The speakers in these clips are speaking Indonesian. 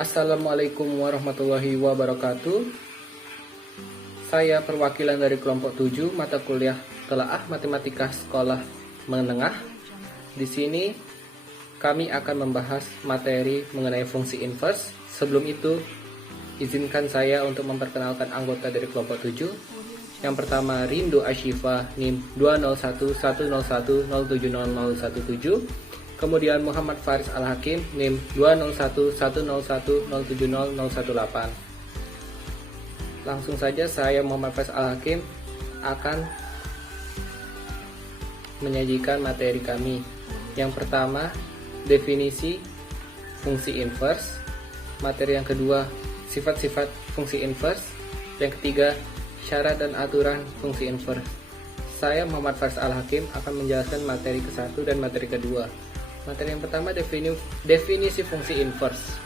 Assalamualaikum warahmatullahi wabarakatuh. Saya perwakilan dari kelompok 7 mata kuliah Telaah Matematika Sekolah Menengah. Di sini kami akan membahas materi mengenai fungsi inverse. Sebelum itu, izinkan saya untuk memperkenalkan anggota dari kelompok 7. Yang pertama, Rindu Ashifa NIM 2011010070017. Kemudian Muhammad Faris Al-Hakim NIM 2011010070018. Langsung saja saya Muhammad Faris Al-Hakim akan menyajikan materi kami. Yang pertama, definisi fungsi inverse. Materi yang kedua, sifat-sifat fungsi inverse. Yang ketiga, syarat dan aturan fungsi inverse. Saya Muhammad Faris Al-Hakim akan menjelaskan materi ke-1 dan materi kedua. Materi yang pertama, definisi fungsi inverse.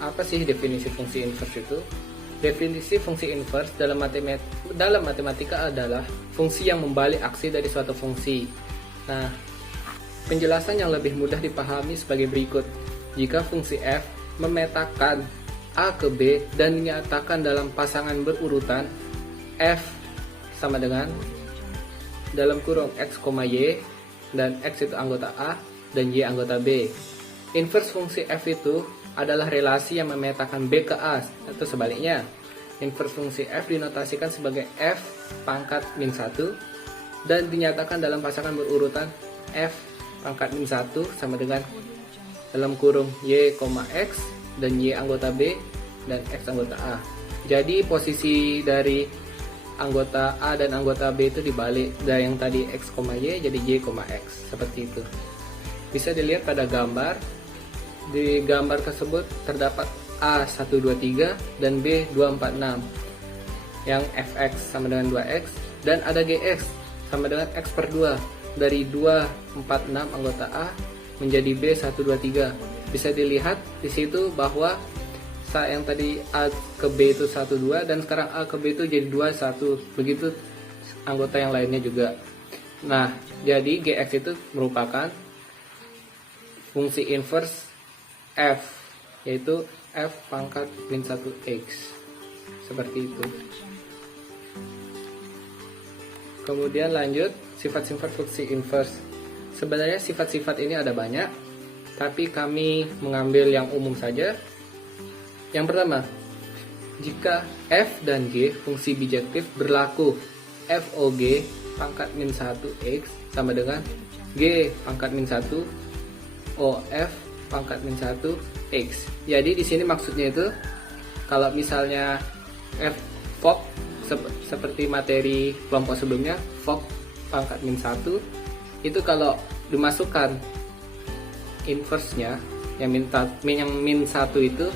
Apa sih definisi fungsi inverse itu? Definisi fungsi inverse dalam matematika adalah fungsi yang membalik aksi dari suatu fungsi. Nah, penjelasan yang lebih mudah dipahami sebagai berikut. Jika fungsi f memetakan a ke b dan dinyatakan dalam pasangan berurutan f sama dengan dalam kurung x, y, dan x itu anggota a dan y anggota b. Inverse fungsi f itu adalah relasi yang memetakan b ke a atau sebaliknya. Inverse fungsi f dinotasikan sebagai f pangkat min 1 dan dinyatakan dalam pasangan berurutan f pangkat min 1 sama dengan dalam kurung y, x dan y anggota b dan x anggota a. Jadi posisi dari anggota a dan anggota b itu dibalik, dari yang tadi x, y jadi y, x, seperti itu. Bisa dilihat pada gambar. Di gambar tersebut terdapat A123 dan B246 yang fx sama dengan 2x dan ada gx sama dengan x per 2. Dari 246 anggota A menjadi B123. Bisa dilihat di situ bahwa yang tadi A ke B itu 12 dan sekarang A ke B itu jadi 21. Begitu anggota yang lainnya juga. Nah, jadi gx itu merupakan fungsi inverse f, yaitu f pangkat min 1x, seperti itu. Kemudian lanjut, sifat-sifat fungsi inverse. Sebenarnya sifat-sifat ini ada banyak, tapi kami mengambil yang umum saja. Yang pertama, jika f dan g fungsi bijektif berlaku, fog pangkat min 1x sama dengan g pangkat min 1 of pangkat min 1x. Jadi di sini maksudnya itu kalau misalnya f fog seperti materi kelompok sebelumnya, fog pangkat min 1 itu kalau dimasukkan inverse-nya yang min 1 itu,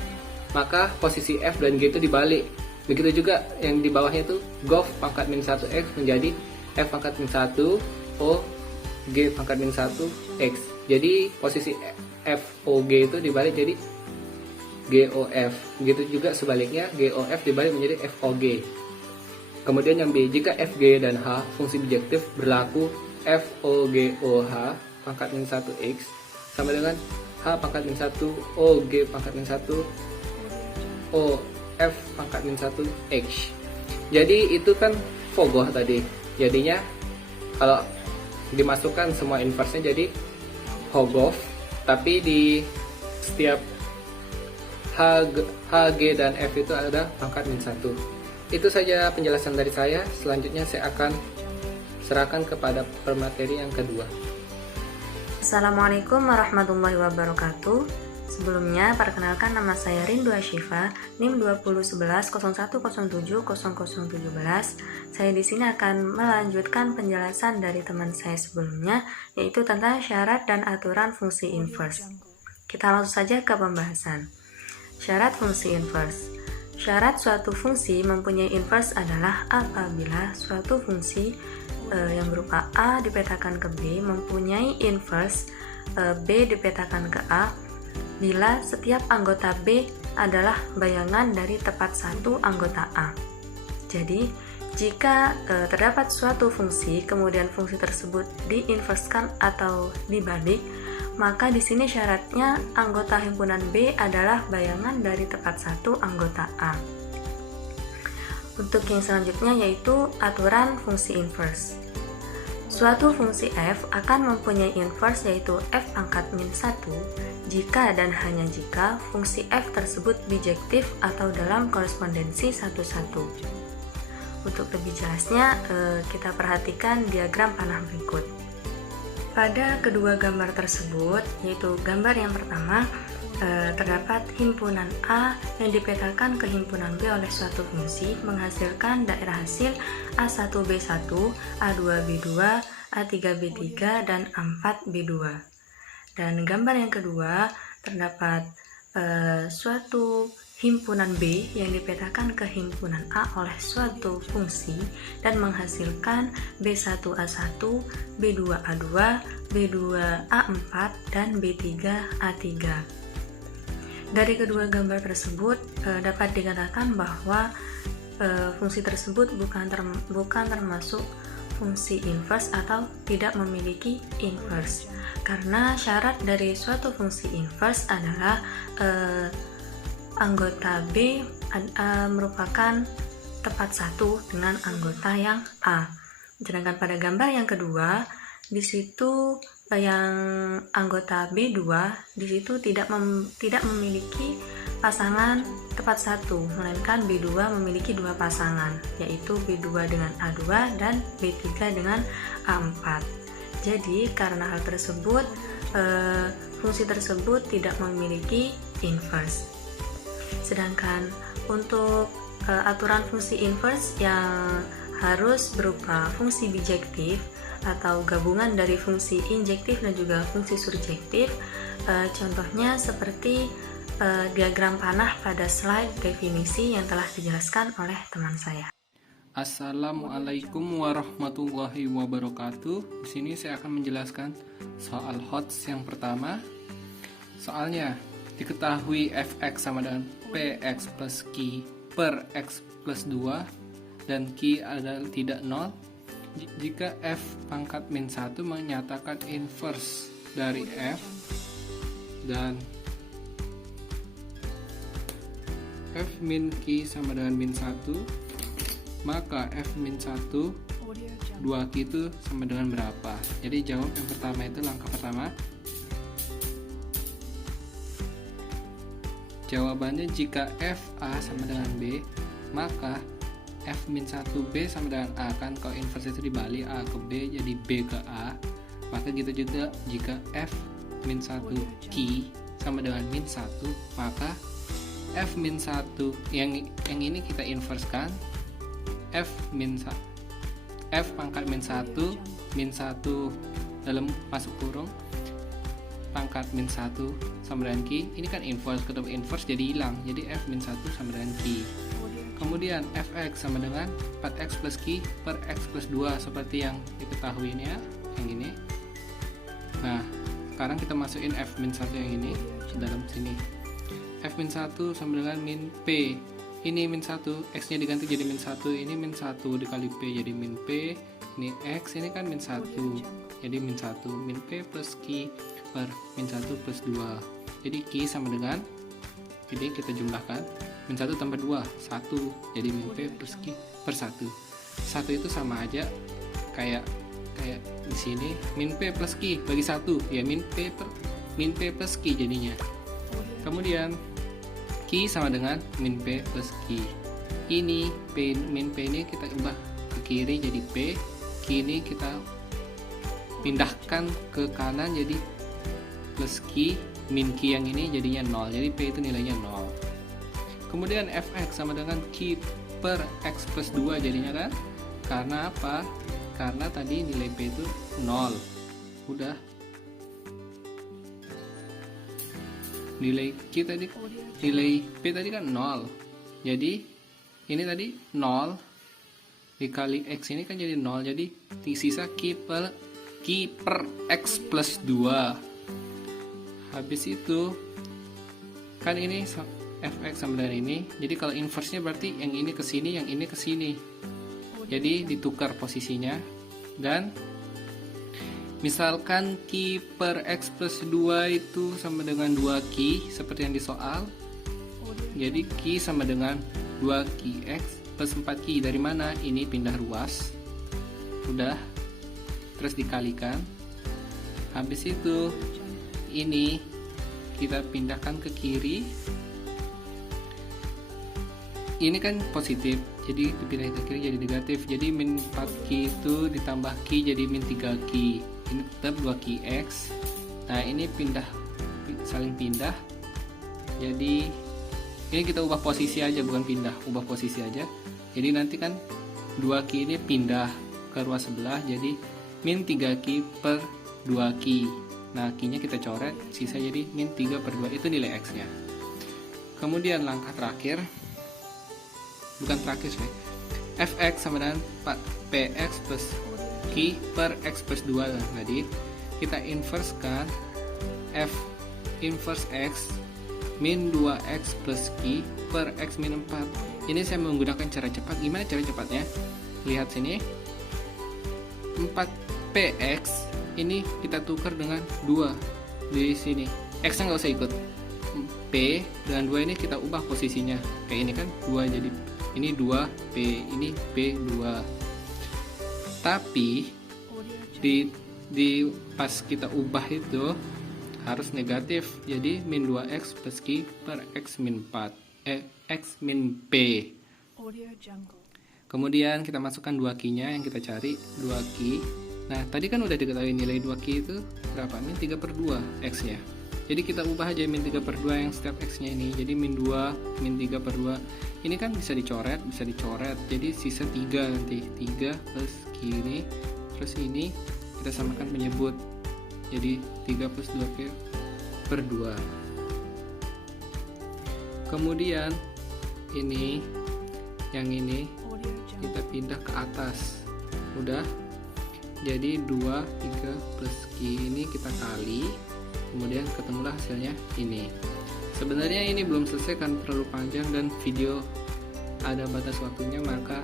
maka posisi f dan g itu dibalik. Begitu juga yang di bawahnya itu gof pangkat min 1x menjadi f pangkat min 1 o g pangkat min 1x. Jadi posisi FOG itu dibalik jadi GOF. Begitu juga sebaliknya GOF dibalik menjadi FOG. Kemudian yang B, jika FG dan H fungsi bijektif berlaku, FOGOH pangkat min 1x sama dengan H pangkat min 1 OG pangkat min 1 OF pangkat min 1x. Jadi itu kan fogoh tadi. Jadinya kalau dimasukkan semua inverse-nya jadi Hogof, tapi di setiap HG dan F itu ada pangkat min 1. Itu saja penjelasan dari saya. Selanjutnya saya akan serahkan kepada pemateri yang kedua. Assalamualaikum warahmatullahi wabarakatuh. Sebelumnya, perkenalkan nama saya Rindu Ashifa, NIM 2011010700017. Saya di sini akan melanjutkan penjelasan dari teman saya sebelumnya, yaitu tentang syarat dan aturan fungsi inverse. Kita langsung saja ke pembahasan. Syarat fungsi inverse. Syarat suatu fungsi mempunyai inverse adalah apabila suatu fungsi yang berupa A dipetakan ke B mempunyai inverse B dipetakan ke A bila setiap anggota B adalah bayangan dari tepat satu anggota A. Jadi, jika terdapat suatu fungsi, kemudian fungsi tersebut diinverskan atau dibalik, maka di sini syaratnya anggota himpunan B adalah bayangan dari tepat satu anggota A. Untuk yang selanjutnya yaitu aturan fungsi inverse. Suatu fungsi f akan mempunyai inverse yaitu f pangkat min 1 jika dan hanya jika fungsi f tersebut bijektif atau dalam korespondensi 1-1. Untuk lebih jelasnya, kita perhatikan diagram panah berikut. Pada kedua gambar tersebut, yaitu gambar yang pertama, terdapat himpunan A yang dipetakan ke himpunan B oleh suatu fungsi menghasilkan daerah hasil A1B1, A2B2, A3B3, dan A4B2. Dan gambar yang kedua, terdapat suatu himpunan B yang dipetakan ke himpunan A oleh suatu fungsi dan menghasilkan B1A1, B2A2, B2A4, dan B3A3. Dari kedua gambar tersebut dapat dikatakan bahwa fungsi tersebut bukan termasuk fungsi inverse atau tidak memiliki inverse, karena syarat dari suatu fungsi inverse adalah anggota B merupakan tepat satu dengan anggota yang A. Sedangkan pada gambar yang kedua, di situ yang anggota B2 di situ tidak memiliki pasangan tepat satu, melainkan B2 memiliki dua pasangan, yaitu B2 dengan A2 dan B3 dengan A4. Jadi karena hal tersebut, fungsi tersebut tidak memiliki inverse. Sedangkan untuk aturan fungsi inverse yang harus berupa fungsi bijektif atau gabungan dari fungsi injektif dan juga fungsi surjektif, contohnya seperti diagram panah pada slide definisi yang telah dijelaskan oleh teman saya. Assalamualaikum warahmatullahi wabarakatuh. Di sini saya akan menjelaskan soal HOTS yang pertama. Soalnya, diketahui fx sama dengan px plus q per x plus 2 dan q adalah tidak nol jika f pangkat min 1 menyatakan inverse dari f dan f min q sama dengan min 1, maka f min 1 2q itu sama dengan berapa. Jadi jawab yang pertama itu langkah pertama. Jawabannya jika fa sama dengan b, maka f min 1b sama dengan a, kan kalau inverse itu dibalik a ke b jadi b ke a, maka gitu juga jika f min 1 q sama dengan min 1, maka f min 1 yang ini kita inversekan, f pangkat min 1 dalam masuk kurung pangkat min 1 sama dengan q, ini kan inverse, ketemu inverse jadi hilang, jadi f min 1 sama dengan q. Kemudian fx sama dengan 4x plus q per x plus 2 seperti yang diketahui ini ya, yang ini. Nah, sekarang kita masukin f min 1 yang ini ke dalam sini. F min 1 sama dengan min p. Ini min 1, x nya diganti jadi min 1, ini min 1 dikali p jadi min p, ini x, ini kan min 1, jadi min 1, min p plus q per min 1 plus 2. Jadi q sama dengan, jadi kita jumlahkan, min 1 tambah 2, 1, jadi min p plus q per 1. 1 itu sama aja kayak di sini, min p plus q bagi 1, ya min p plus q jadinya. Kemudian q sama dengan min p plus q. Ini min p ini kita ubah ke kiri jadi p, q ini kita pindahkan ke kanan jadi plus q, min q yang ini jadinya 0, jadi p itu nilainya 0. Kemudian fx sama dengan q per x plus 2 jadinya kan, karena apa? Karena tadi nilai p itu 0. Udah, nilai q tadi, nilai p tadi kan 0, jadi ini tadi 0 dikali x ini kan jadi 0, jadi sisa q per x plus 2. Habis itu kan ini fx sama dengan ini, jadi kalau inverse nya berarti yang ini ke sini, yang ini ke sini, jadi ditukar posisinya, dan Misalkan Q per X plus 2 itu sama dengan 2Q seperti yang di soal. Jadi Q sama dengan 2QX plus 4Q. Dari mana? Ini pindah ruas. Udah. Terus dikalikan. Habis itu ini kita pindahkan ke kiri. Ini kan positif, jadi dipindahin ke kiri jadi negatif. Jadi min 4Q itu ditambah Q jadi min 3Q. Ini tetap 2QX. Nah ini saling pindah. Jadi ini kita ubah posisi aja, bukan pindah, ubah posisi aja. Jadi nanti kan 2Q ini pindah ke ruas sebelah, jadi min 3Q per 2Q. Nah Q nya kita coret, sisa jadi min 3 per 2, itu nilai X nya. Kemudian langkah terakhir, bukan terakhir sih, fx sama dengan px plus q per x plus 2. Jadi kita inversekan f inverse x min 2x plus q per x min 4. Ini saya menggunakan cara cepat. Gimana cara cepatnya? Lihat sini, 4px ini kita tukar dengan 2 di sini, x nya nggak usah ikut. P dengan 2 ini kita ubah posisinya, kayak ini kan 2, jadi ini 2 P, ini P2. Tapi di pas kita ubah itu harus negatif, jadi min 2x plus q per x min 4 x min P. Kemudian kita masukkan 2 q nya yang kita cari, 2 q. Nah tadi kan udah diketahui nilai 2 q itu berapa, min 3 per 2 x nya. Jadi kita ubah aja min 3 per 2 yang setiap x nya ini. Jadi min 2, min 3 per 2. Ini kan bisa dicoret. Jadi sisa 3 nanti. 3 plus Q ini. Terus ini kita samakan penyebut. Jadi 3 plus 2Q per 2. Kemudian ini, yang ini kita pindah ke atas. Udah. Jadi 2, 3 plus Q ini kita kali. Kemudian ketemulah hasilnya ini. Sebenarnya ini belum selesai kan, terlalu panjang dan video ada batas waktunya, maka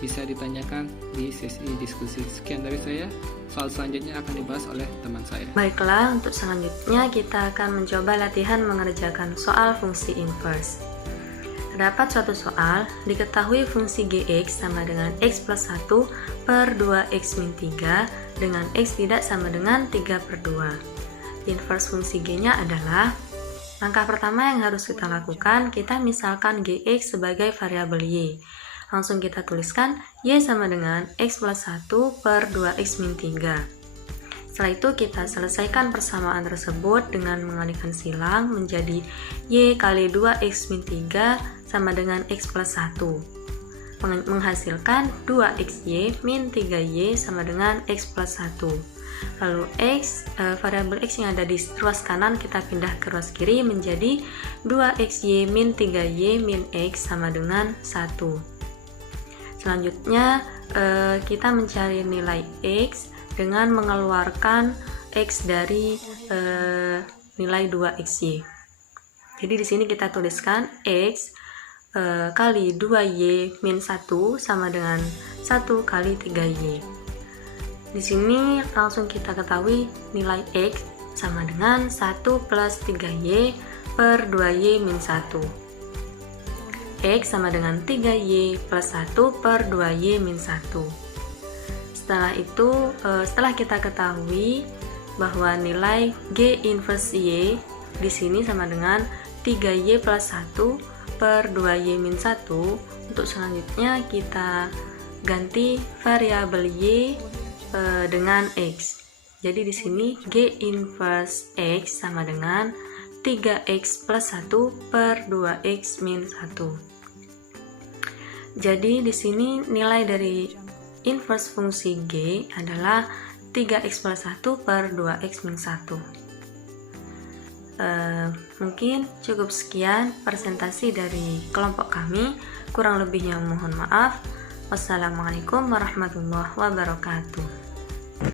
bisa ditanyakan di sesi diskusi. Sekian dari saya. Soal selanjutnya akan dibahas oleh teman saya. Baiklah, untuk selanjutnya kita akan mencoba latihan mengerjakan soal fungsi inverse. Terdapat suatu soal, diketahui fungsi gx sama dengan x plus 1 per 2x min 3 dengan x tidak sama dengan 3 per 2. Inverse fungsi g-nya adalah, langkah pertama yang harus kita lakukan, kita misalkan gx sebagai variabel y. Langsung kita tuliskan y sama dengan x plus 1 per 2x min 3. Setelah itu kita selesaikan persamaan tersebut dengan mengalihkan silang menjadi y kali 2x min 3 sama dengan x plus 1. Menghasilkan 2xy min 3y sama dengan x plus 1. Lalu variabel x yang ada di ruas kanan kita pindah ke ruas kiri menjadi 2xy min 3y min x sama dengan 1. Selanjutnya kita mencari nilai x dengan mengeluarkan x dari nilai 2xy. Jadi di sini kita tuliskan x kali 2y min 1 sama dengan 1 kali 3y. Di sini langsung kita ketahui nilai x sama dengan 1 plus 3y per 2y min 1. X sama dengan 3y plus 1 per 2y min 1. Setelah itu, setelah kita ketahui bahwa nilai g inverse y di sini sama dengan 3y plus 1 per 2y min 1, untuk selanjutnya kita ganti variabel y dengan x. Jadi di sini g inverse x sama dengan 3x plus 1 per 2x min 1. Jadi di sini nilai dari inverse fungsi g adalah 3x plus 1 per 2x min 1. Mungkin cukup sekian presentasi dari kelompok kami. Kurang lebihnya mohon maaf. Wassalamualaikum warahmatullahi wabarakatuh.